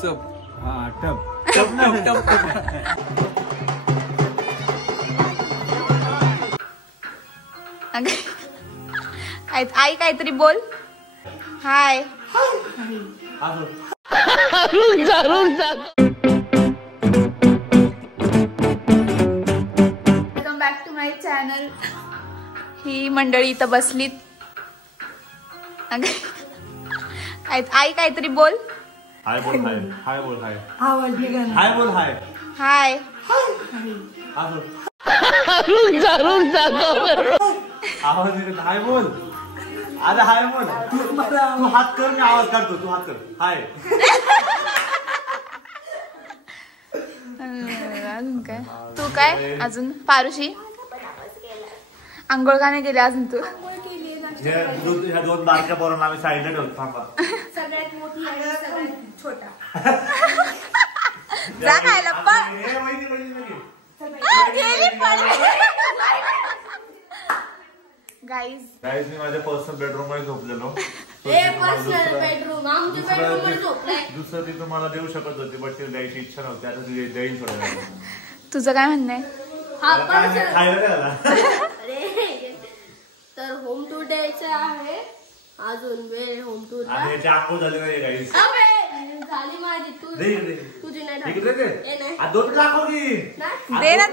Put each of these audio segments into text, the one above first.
सब हाँ टब टब ना टब आई काहीतरी बोल. Hi. Welcome back to my channel. ही मंडळी इथं बसलीत. आई काहीतरी बोल. हाय बोल हाय. हाय बोल हाय. हाय बोल हाय. हाय. आवाज हाय बोल. अरे हाय बोल. तू हात कर मी आवाज काढतो. तू हात कर. हाय. अजून काय तू काय अजून पारुशी आंघोळ का नाही केली अजून तू. ह्या दोन बारक्या पोरांना आम्ही साईडला ठेवतो. थांबा. सगळ्यात मोठी आणि सगळ्यात छोटा. जा खायला पण गाईज मी माझ्या पर्सनल बेडरूम मध्ये झोपलेलो. दुसरं ती तुम्हाला देऊ शकत होती बट ती द्यायची इच्छा नव्हती. आता तुझी देईल थोड्या. तुझं काय म्हणणं आहे. तर होम टूर द्यायचं आहे अजून वेळ. होम टूर आंघोळ झाली नाही गाईस. झाली माझी. तुझी नाही. दे ना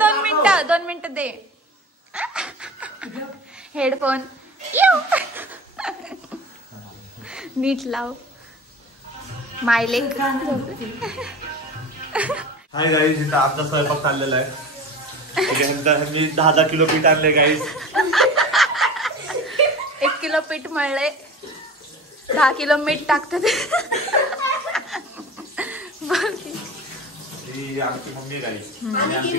2 मिनिटं दे. हेडफोन नीट लाव. मायलेक. हाय गाईस इथं आमचा स्वयंपाक चाललेला आहे. मी 10 किलो पीठ आणले गाईस. 1 किलो पीठ मळले. 10 किलो मीठ टाकतात. आमची मम्मी आहे गाईस. आमची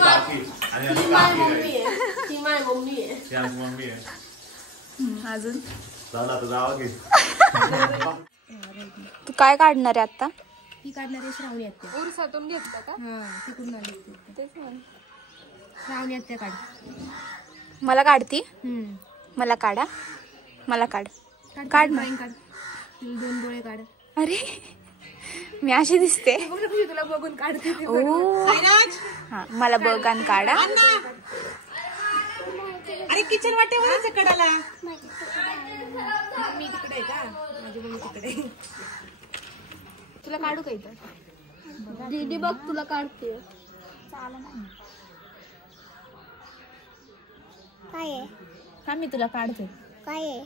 मम्मी आहे. अजून झाला तुझा आवाज घे. तू काय काढणार आहे आता. ती काढणार आहे श्रावणी आत्या. उरसातून घेतलं का. तिकडून आली श्रावणी आत्या काढ. मला काढती. मला काढा. मला काढ. काढ ड्रॉइंग काढ. 2 डोळे काढ. अरे मी अशी दिसते. तुला बघून काढते. हा मला बघ आणि काढा. अरे किचन वाटेवरच कडाला. मी तिकडे का माझी मम्मी तिकडे. तुला काढू का इथं. दीदी बघ तुला काढते. काय आहे. हा मी तुला काढते. काय आहे.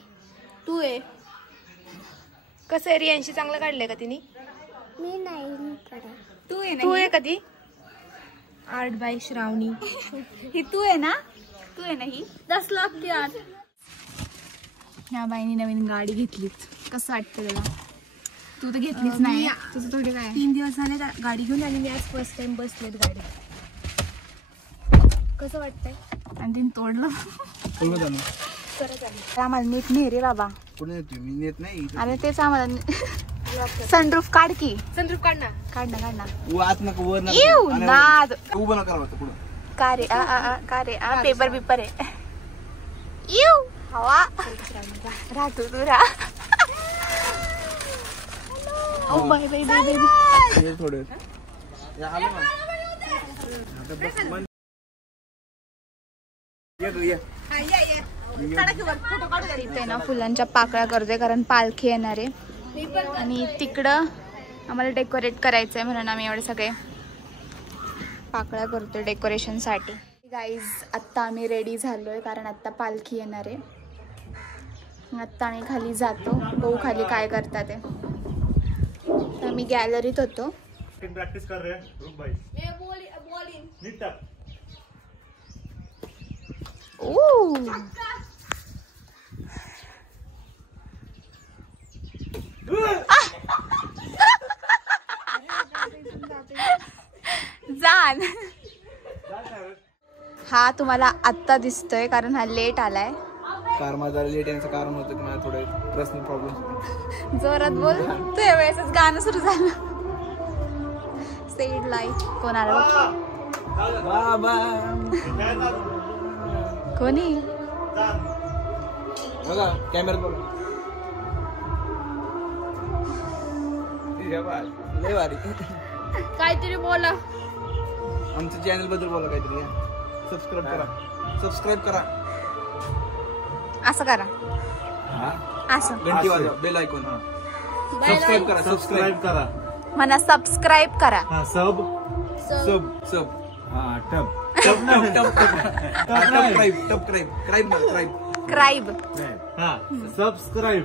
तू आहे. कसं आहे रियांशी चांगलं काढलंय का तिने. मी नाही. तू आहे कधी. आर्ट बाय श्रावणी. ही तू आहे ना. तू आहे ना ही. 10 लाख की आर्ट. ह्या बाईने नवीन गाडी घेतलीच. कसं वाटतं तुला. तू तर घेतलीच नाही. तुझं थोडी काय. 3 दिवस झाले गाडी घेऊन आणि मी आज फर्स्ट टाइम बसलेत गाडी. कसं वाटतंय. आणि तिने तोडलं. आम्हाला नीट नाही रे बाबा. मी नेत नाही. अरे तेच आम्हाला सनरूफ काढ की. संदूप काढ ना. काढ ना. वाच नका वर नाद उभं नका पुढं. का रे का रे पेपर बिपर आहे. हवा राहतो तू रा. थोडं इथे ना फुलांच्या पाकळ्या करते कारण पालखी येणार आहे. आणि तिकडं आम्हाला डेकोरेट करायचंय म्हणून आम्ही एवढे सगळे पाकळ्या करतोय डेकोरेशन साठी. गाईज आत्ता आम्ही रेडी झालोय कारण आत्ता पालखी येणार आहे. आत्ता आम्ही खाली जातो. बघू खाली काय करतात ते. आम्ही गॅलरीत होतो. प्रॅक्टिस कर रे रुक भाई. नीट टाक. जान हा तुम्हाला आत्ता दिसतोय कारण हा लेट आलाय. कार माझा लेट येण्याचं कारण होतं की मला थोडे पर्सनल प्रॉब्लेम. जोरात बोल. तू यावेळेसच गाणं सुरू झालं. सेड लाईफ कोण आलं. कोणी बघा कॅमेरा बघा. लय भारी. काहीतरी बोला. आमच्या चॅनल बद्दल बोला काहीतरी. सबस्क्राईब करा, सबस्क्राईब करा. असं करा, असं घंटी वाजवा, बेल आयकॉन. सबस्क्राईब करा, सबस्क्राईब करा. म्हणा सबस्क्राईब करा. हा सब सब सब हा टब टप नाही, टप टप क्राईब, टप क्राईब, क्राईब ना क्राईब. क्राईब. हा सबस्क्राईब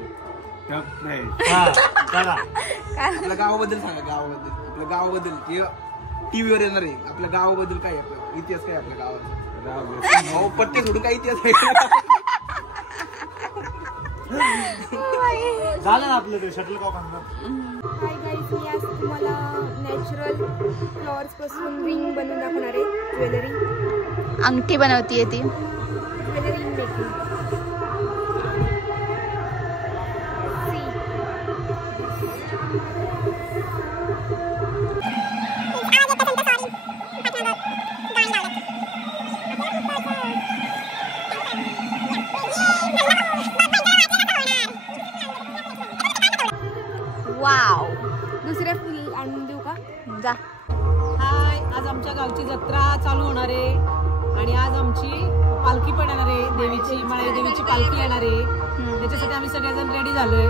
हा करा. आपल्या गावाबद्दल सांगा, गावाबद्दल, आपल्या गावाबद्दल किंवा टीव्हीवर येणार आहे. आपल्या गावाबद्दल काय, आपला इतिहास काय आपल्या गावाचा. पट्टे सोडून काय इतिहास आहे. झालं ना आपलं ते शटल कॉक. हाय गाईज, मी आज तुम्हाला नॅचरल फ्लॉवर्स पासून रिंग बनवून दाखवणार आहे. ज्वेलरी अंगठी बनवतीये ती. Jewellery making. वाव. दुसऱ्या फुल आणून देऊ का? जा. हाय, आज आमच्या गावची जत्रा चालू होणार आहे आणि आज आमची पालखी पण येणार आहे. देवीची, माळी देवीची पालखी येणार आहे. त्याच्यासाठी आम्ही सगळेजण रेडी झालोय.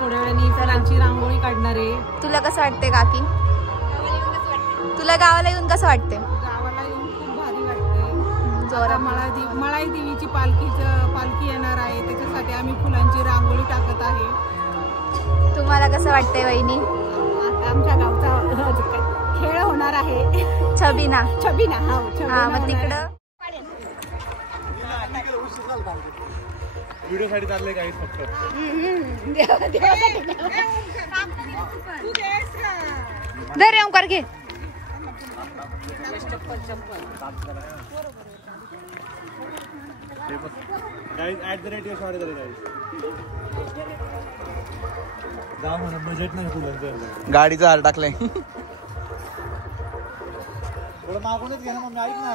थोड्या वेळाने फुलांची रांगोळी काढणार आहे. तुला कसं वाटते काकी? तुला गावाला येऊन कसं वाटते? गावाला येऊन खूप भारी वाटतंय. जोरात. मळाई देवीची पालखी येणार आहे. त्याच्यासाठी आम्ही फुलांची रांगोळी टाकत आहे. तुम्हाला कसं वाटतंय वहिनी? आता आमच्या गावचा खेळ होणार आहे. छबिना. छबिना. हा, मग तिकडं व्हिडिओ साठी चाललंय काही फक्त. धर ओंकार घे. बजेट नाही फुलांचं. गाडीचा हार टाकलाय. थोडं मागूनच घे ना मग. ऐक ना.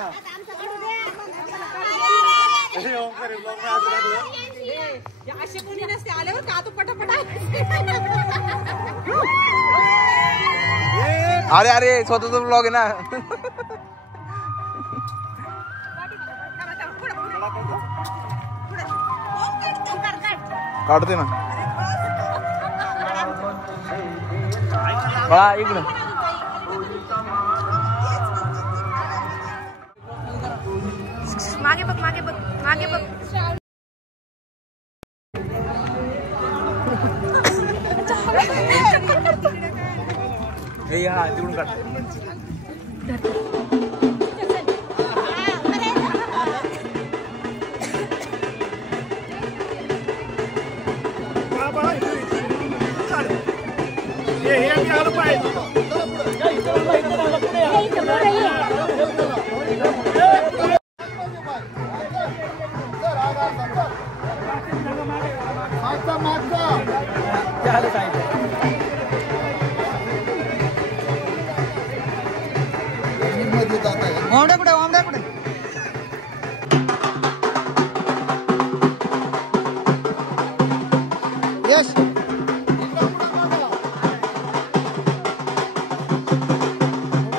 असे कोणी नसते आल्यावर का तू पटापट. अरे अरे, स्वतःचा ब्लॉग आहे ना. काढते ना. हा, इकडं मागे बघ, मागे बघ, मागे बघ. हे हा तिकडून काढ. ओमड्या कुठे, ओमड्या कुठे? यस.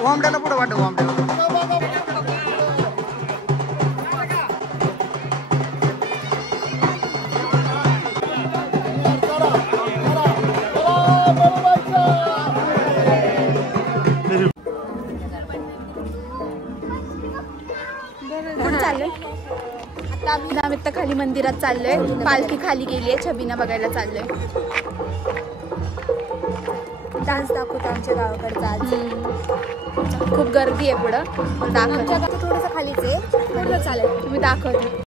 ओमड्याला पुढे वाटत. ओमड्याला कुठं चाललोय? आम्ही तर खाली मंदिरात चाललोय. पालखी खाली गेलीये. छबिना बघायला चाललोय. डान्स दाखवतो आमच्या गावाकडचा आज. खूप गर्दी आहे पुढं. दाखवतो. थोडंसं खालीच आहे. पुढं चालेल. तुम्ही दाखवते.